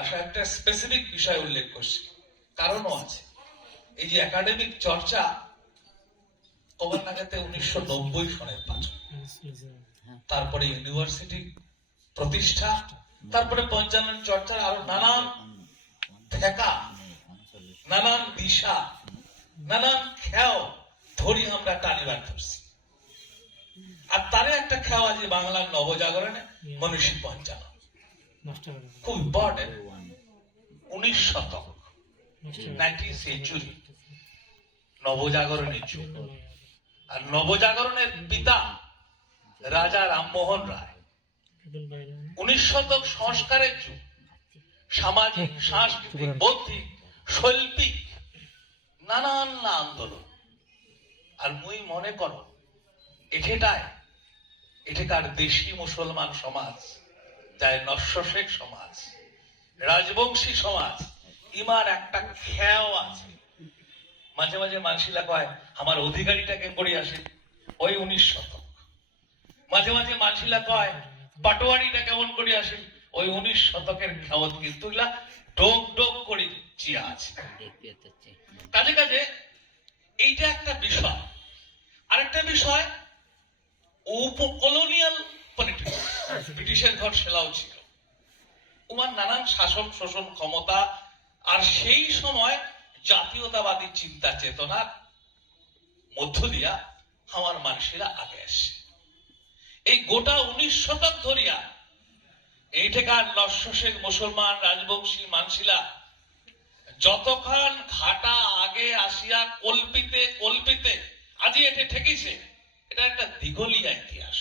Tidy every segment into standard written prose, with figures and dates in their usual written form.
ভাষা একটা স্পেসিফিক বিষয় উল্লেখ করছি, কারণও আছে। এই যে একাডেমিক চর্চা কবার নাগাতে 1990 সনের পাঁচক, তারপরে ইউনিভার্সিটি প্রতিষ্ঠা, তারপরে পঞ্চানন চর্চার আরো নানান ঠেকা, নানান দিশা, নানান খেয়াও ধরি আমরা টানিবার ধরছি। আর তারে একটা খেয়াও আছে বাংলার নবজাগরণে মনীষী পঞ্চানন, খুব ইম্পর্টেন্ট। 19 শতক, 19th সেঞ্চুরি, নবজাগরণের যুগ। আর নবজাগরণের পিতা রাজা রামমোহন রায়। 19 শতক সংস্কারের যুগ, সামাজিক, সাংস্কৃতিক, বৌদ্ধিক, শৈল্পিক নানান আন্দোলন। আর মুই মনে করো এটাকার দেশি মুসলমান সমাজ, যাই নস্য শেখ সমাজ, রাজবংশী সমাজ, ইমার একটা খেয়াও আছে। মাঝে মাঝে মানসিলা কয় আমার অধিকারীটাকে পড়ে আসে, ওই 19 শতক। মাঝে মাঝে মানসিলা কয় পাটোয়ারিটা কেমন করে আসে, ওই 19 শতকের খেয়াওত। কিন্তু এগুলা ডোক ডোক করে চিয়া আছে। কাজে কাজে এইটা একটা বিষয়। আরেকটা বিষয় উপকলোনিয়াল পলিটিক্স, ব্রিটিশের ঘর সেলাও ছিল, উমার নানান শাসন শোষণ ক্ষমতা। আর সেই সময় জাতীয়তাবাদী চিন্তা চেতনার মধ্য দিয়া আমার মানুষেরা আগে আসে। এই গোটা 19 শতক ধরিয়া এইটাকার নস্য শেখ মুসলমান রাজবংশী মানসিলা যতক্ষণ ঘাটা আগে আসিয়া কল্পিতে কল্পিতে আজি এটা ঠেকিছে, এটা একটা দিঘলিয়া ইতিহাস,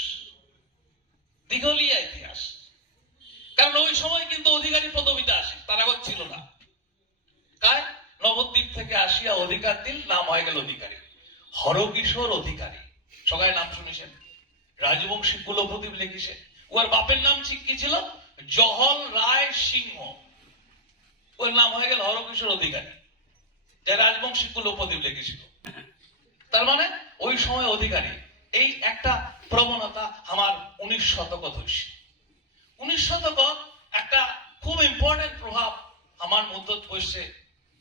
দিঘলিয়া ইতিহাস। কারণ ওই সময় কিন্তু অধিকারী পদবিতে আসে, তার আগত ছিল না। কায় নবদ্বীপ থেকে আসিয়া অধিকার দিল, নাম হয়ে গেল অধিকারী, হরকিশোর অধিকারী। সবাই নাম শুনেছেন, রাজবংশী কুলপ্রদীপ লিখেছে। ওর বাপের নাম কি ছিল? জহল রায় সিংহ। ওর নাম হয়ে গেল হরকিশোর অধিকারী, যে রাজবংশী কুলপ্রদীপ লিখেছিল। তার মানে ওই সময় অধিকারী। এই একটা প্রবণতা আমার 19 শতক ধরছি। 19 শতক একটা খুব ইম্পর্টেন্ট প্রভাব আমার মধ্যে পড়ছে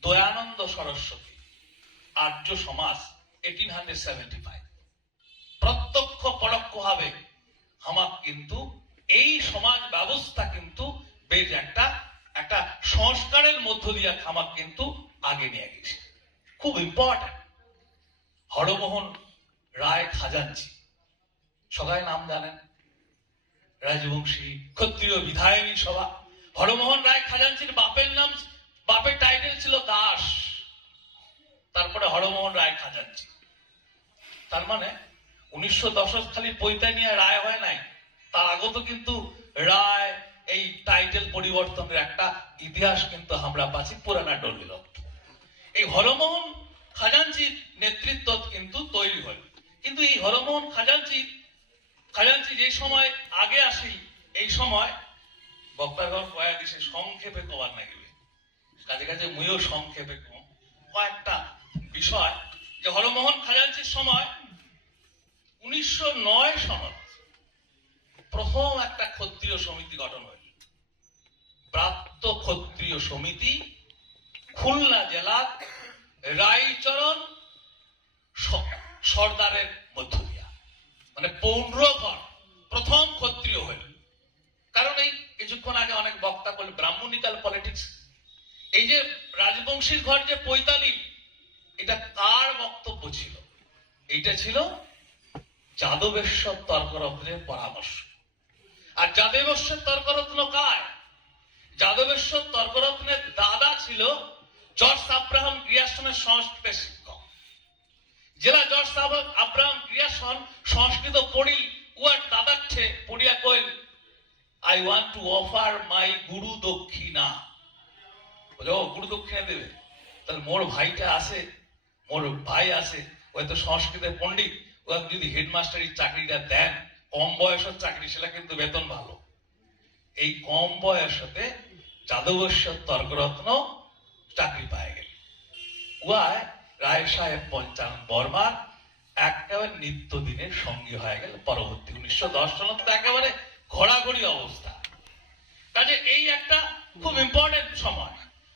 দয়ানন্দ সরস্বতী, আর্য সমাজ, 1875। প্রত্যক্ষ পরোক্ষ ভাবে আমার কিন্তু এই সমাজ ব্যবস্থা কিন্তু বেশ একটা একটা সংস্কারের মধ্য দিয়ে আমাক কিন্তু আগে নিয়ে গেছে। খুব ইম্পর্টেন্ট। হরমোহন রায় খাজাঞ্চি, সবাই নাম জানেন, রাজবংশী ক্ষত্রিয় বিধায়িনী সভা। হরমোহন রায় খাজাঞ্চির বাপের নাম, বাপের টাইটেল ছিল দাস, তারপরে হরমোহন রায় খাজাঞ্চি। তার মানে 1910 খালি পৈতা নিয়ে রায় হয় নাই, তার আগত কিন্তু রায় এই টাইটেল পরিবর্তনের একটা ইতিহাস কিন্তু আমরা পাচ্ছি পুরানা ডলিল। এই হরমোহন খাজাঞ্চির নেতৃত্ব কিন্তু তৈরি হয়। কিন্তু এই হরমোহন খাজাঞ্চি যে সময় আগে আসি, এই সময় বক্তাগণ কয়েক দিছে সংক্ষেপে কবার না গেলে, কাজে কাজে মুইও সংক্ষেপে কয়েকটা বিষয়। যে হরমোহন খাজাঞ্চির সময় 1909 সনত প্রথম একটা ক্ষত্রিয় সমিতি গঠন হইল, প্রাপ্ত ক্ষত্রিয় সমিতি, খুলনা জেলার রায়চরণ সর্দারের মধ্য দিয়া, মানে পৌন্ড্রঘর প্রথম ক্ষত্রিয় হইল। কারণ এই কিছুক্ষণ আগে অনেক বক্তা বলে ব্রাহ্মণিকাল পলিটিক্স, এই যে রাজবংশীর ঘর যে পৈতালি, এটা কার বক্তব্য ছিল? এটা ছিল যাদবেশ্বর তর্করত্নের পরামর্শ। আর যাদবেশ্বর তর্করত্ন কার? যাদবেশ্বর তর্করত্নের দাদা ছিল জর্জ আব্রাহাম গ্রিয়াসনের সংস্কৃতের শিক্ষক। জেলা জর্জ আব্রাহাম গ্রিয়াসন সংস্কৃত পড়িল, উয়ার দাদার ঠে পড়িয়া কইল, আই ওয়ান্ট টু অফার মাই গুরু দক্ষিণা। বলে ও গুরু দক্ষিণা দেবে? তাহলে মোর ভাইটা আছে, মোর ভাই আছে, ওই তো সংস্কৃতের পণ্ডিত, ওকে যদি হেডমাস্টারের চাকরিটা দেন, কম বয়সের চাকরি, সেটা কিন্তু বেতন ভালো। এই কম বয়সতে যাদবেশ্বর তর্করত্ন চাকরি পায় গেল। উয়ায় রায় সাহেব পঞ্চানন বর্মার একেবারে নিত্যদিনের সঙ্গী হয়ে গেল। পরবর্তী 1910 সনত একেবারে ঘোরাঘুরি অবস্থা। কাজে এই একটা খুব ইম্পর্টেন্ট সময়